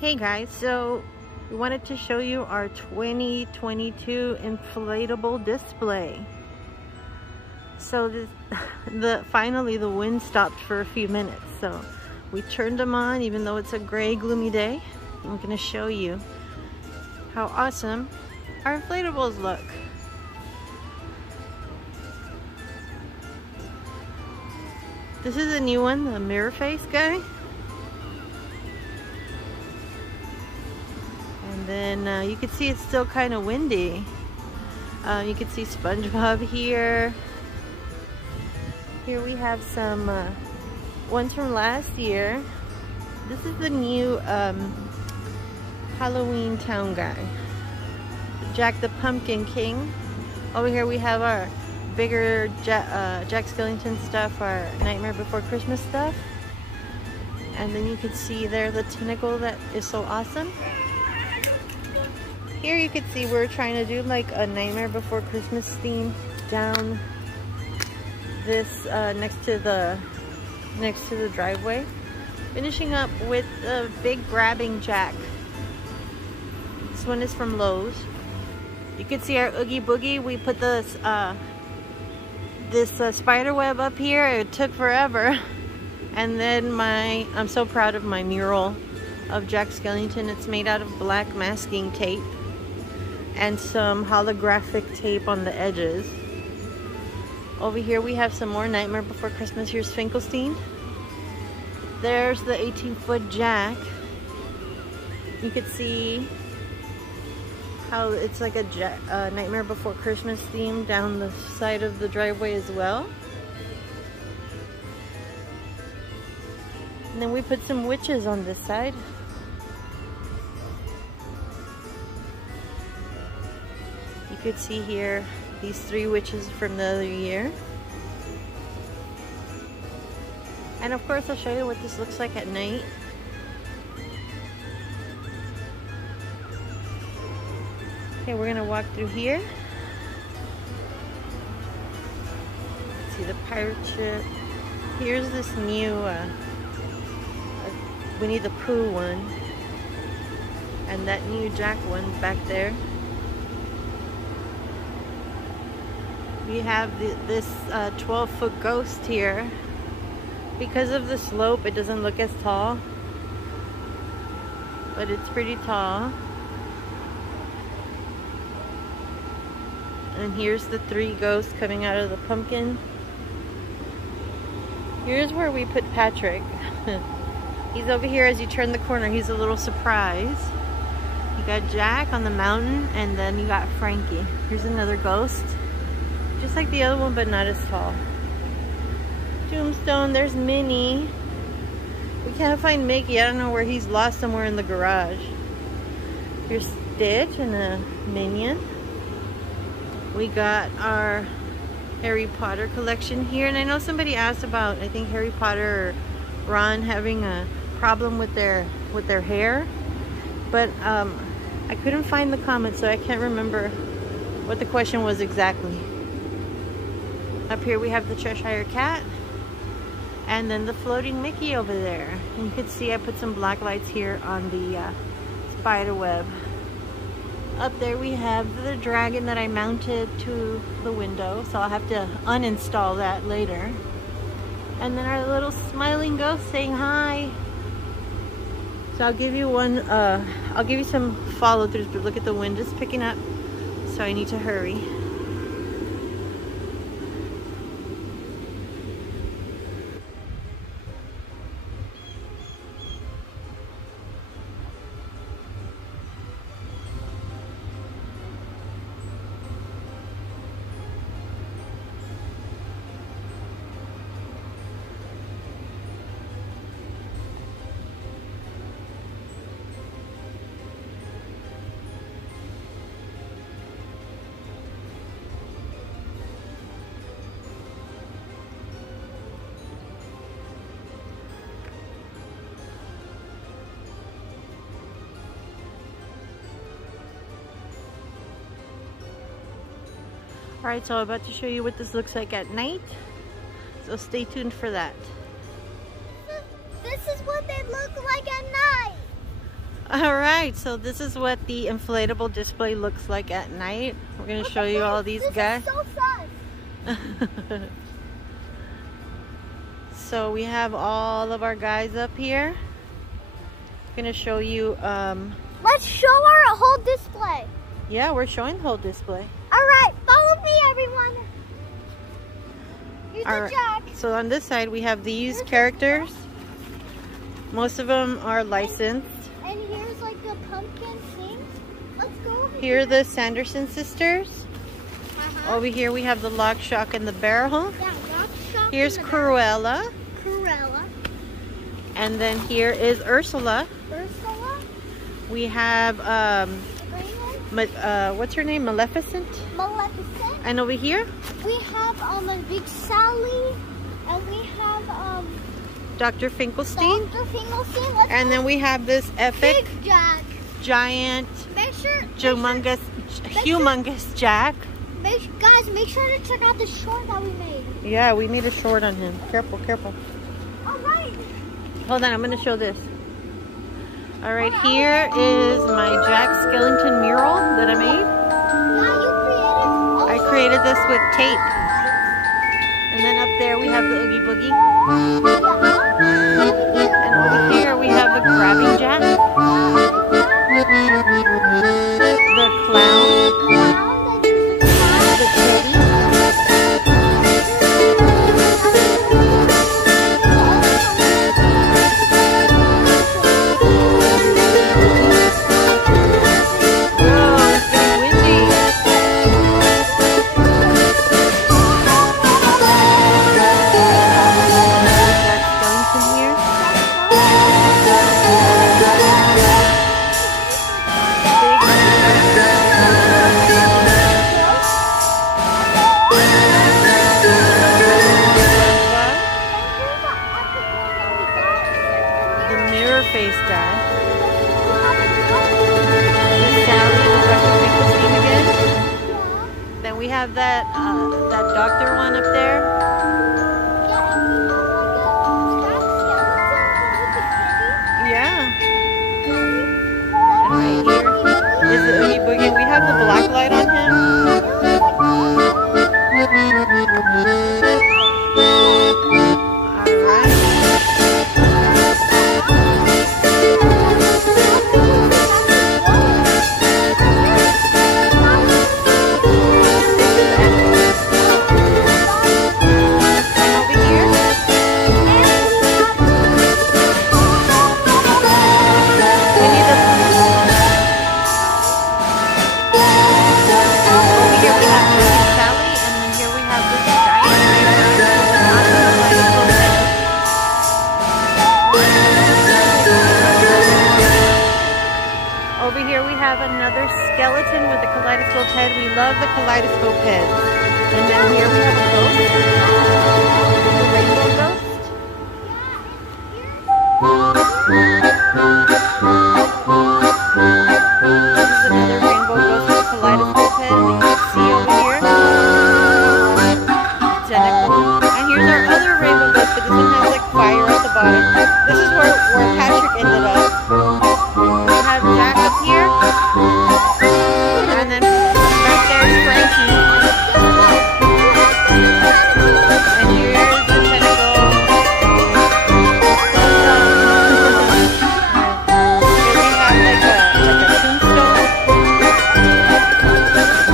Hey guys, so we wanted to show you our 2022 inflatable display. So finally the wind stopped for a few minutes, so we turned them on even though it's a gray gloomy day. I'm going to show you how awesome our inflatables look. This is a new one, the mirror face guy. And then you can see it's still kind of windy. You can see SpongeBob here. Here we have some ones from last year. This is the new Halloween town guy, Jack the Pumpkin King. Over here we have our bigger Jack Skellington stuff, our Nightmare Before Christmas stuff. And then you can see there the tentacle that is so awesome. Here you can see we're trying to do like a Nightmare Before Christmas theme down this next to the driveway. Finishing up with a big grabbing jack. This one is from Lowe's. You can see our Oogie Boogie. We put this spider web up here. It took forever. And then I'm so proud of my mural of Jack Skellington. It's made out of black masking tape and some holographic tape on the edges. Over here we have some more Nightmare Before Christmas. Here's Finkelstein. There's the 18-foot Jack. You can see how it's like a Nightmare Before Christmas theme down the side of the driveway as well. And then we put some witches on this side. You could see here these 3 witches from the other year. And of course I'll show you what this looks like at night. Okay, we're gonna walk through here. See the pirate ship. Here's this new Winnie the Pooh one. And that new Jack one back there. We have this 12-foot ghost here. Because of the slope, it doesn't look as tall, but it's pretty tall. And here's the 3 ghosts coming out of the pumpkin. Here's where we put Patrick. He's over here as you turn the corner. He's a little surprise. You got Jack on the mountain, and then you got Frankie. Here's another ghost. Just like the other one, but not as tall. Tombstone, there's Minnie. We can't find Mickey. I don't know where he's lost somewhere in the garage. Here's Stitch and a Minion. We got our Harry Potter collection here. And I know somebody asked about, I think Harry Potter or Ron having a problem with their hair. But I couldn't find the comment, so I can't remember what the question was exactly. Up here we have the Cheshire Cat. And then the floating Mickey over there. And you can see I put some black lights here on the spider web. Up there we have the dragon that I mounted to the window. So I'll have to uninstall that later. And then our little smiling ghost saying hi. So I'll give you one, I'll give you some follow-throughs, but look at the wind is picking up. So I need to hurry. Alright, so I'm about to show you what this looks like at night. So stay tuned for that. This is what they look like at night. All right, so this is what the inflatable display looks like at night. We're going to show you all these guys. This is so fun. So we have all of our guys up here. I'm going to show you. Let's show our whole display. Yeah, we're showing the whole display. All right, follow me, everyone. Here's the Jack. So on this side, we have these characters. Most of them are licensed. And here's like the pumpkin thing. Let's go over Here are the Sanderson sisters. Uh-huh. Over here we have the Lock, Shock, and the Barrel. Yeah, Lock, Shock, Here's and the Cruella. Cruella. And then here is Ursula. Ursula. We have, The green one. what's her name? Maleficent. Maleficent. And over here, We have a big Sally. And we have Dr. Finkelstein. Dr. Finkelstein. Let's And then we have this epic, Big Jack. giant, Make sure, humongous Jack. guys, make sure to check out the short that we made. Yeah, we made a short on him. Careful, careful. All right. Hold on, I'm going to show this. All right, here is my Jack Skellington mural that I made. Yeah, you created. I created this with tape. And then up there we have the Oogie Boogie. And over here we have the Grabbing Jack. The clown. The teddy. Whoa, it's getting windy. Jack Skellington here. The mirror face guy. Miss Sally with Dr. Finkelstein again. Then we have that that doctor one up there. Yeah. And right here is the Oogie Boogie. We have the black light on him. Alright. And over here, we need the over here we have Miss Sally, and then here we have this giant mirror with an awesome kaleidoscope head. Over here we have another skeleton with a kaleidoscope head. We love the kaleidoscope heads. And then here we have a ghost, the rainbow ghost. This is another rainbow ghost with a kaleidoscope head that you can see over here. Identical. And here's our other rainbow ghost, but this one has like fire at the bottom. This is where Patrick ended up. We have Jack up here. And then right there's Frankie. And here's the tentacle. Here we have like a tombstone.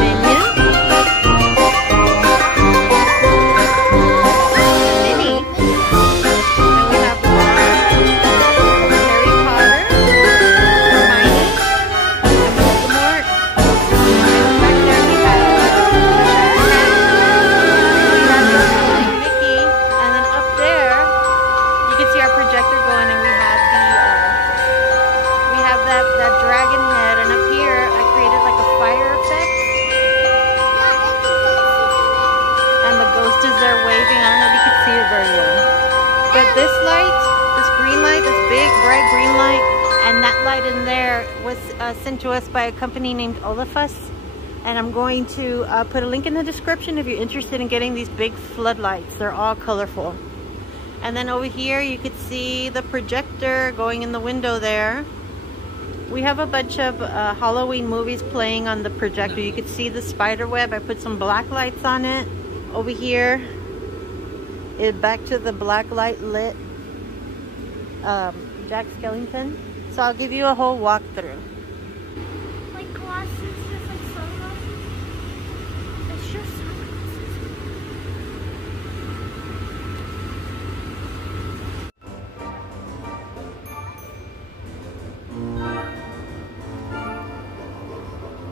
Minion. Minnie. And we have Harry Potter. Hermione. And Voldemort. And back there we have Mickey. And then up there, you can see our projector going, and we have that dragon head. And up here, I created like a fire effect. And the ghost is there waving. I don't know if you can see it very well. But this light, this green light, this big bright green light, and that light in there was sent to us by a company named Olafus. And I'm going to put a link in the description if you're interested in getting these big floodlights. They're all colorful. And then over here you could see the projector going in the window there. We have a bunch of Halloween movies playing on the projector. You can see the spider web. I put some black lights on it. Over here, back to the black light lit Jack Skellington. So I'll give you a whole walkthrough. Like glasses, just like sunglasses. It's just sunglasses.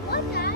What the?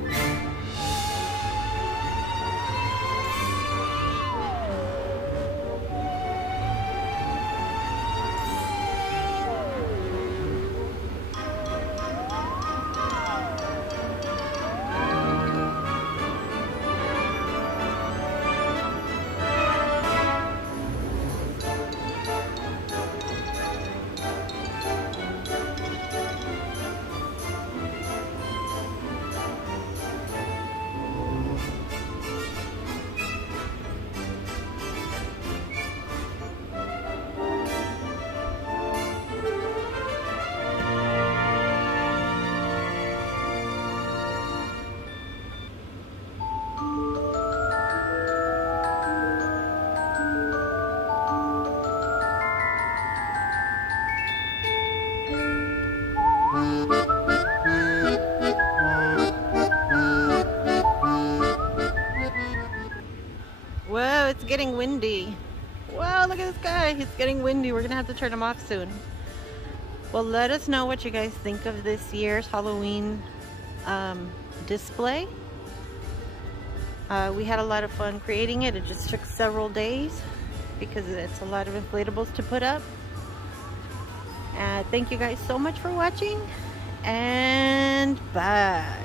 Whoa, it's getting windy. Wow, look at this guy. He's getting windy. We're gonna have to turn him off soon. Well, let us know what you guys think of this year's Halloween display. We had a lot of fun creating it. It just took several days because it's a lot of inflatables to put up. Thank you guys so much for watching, and bye.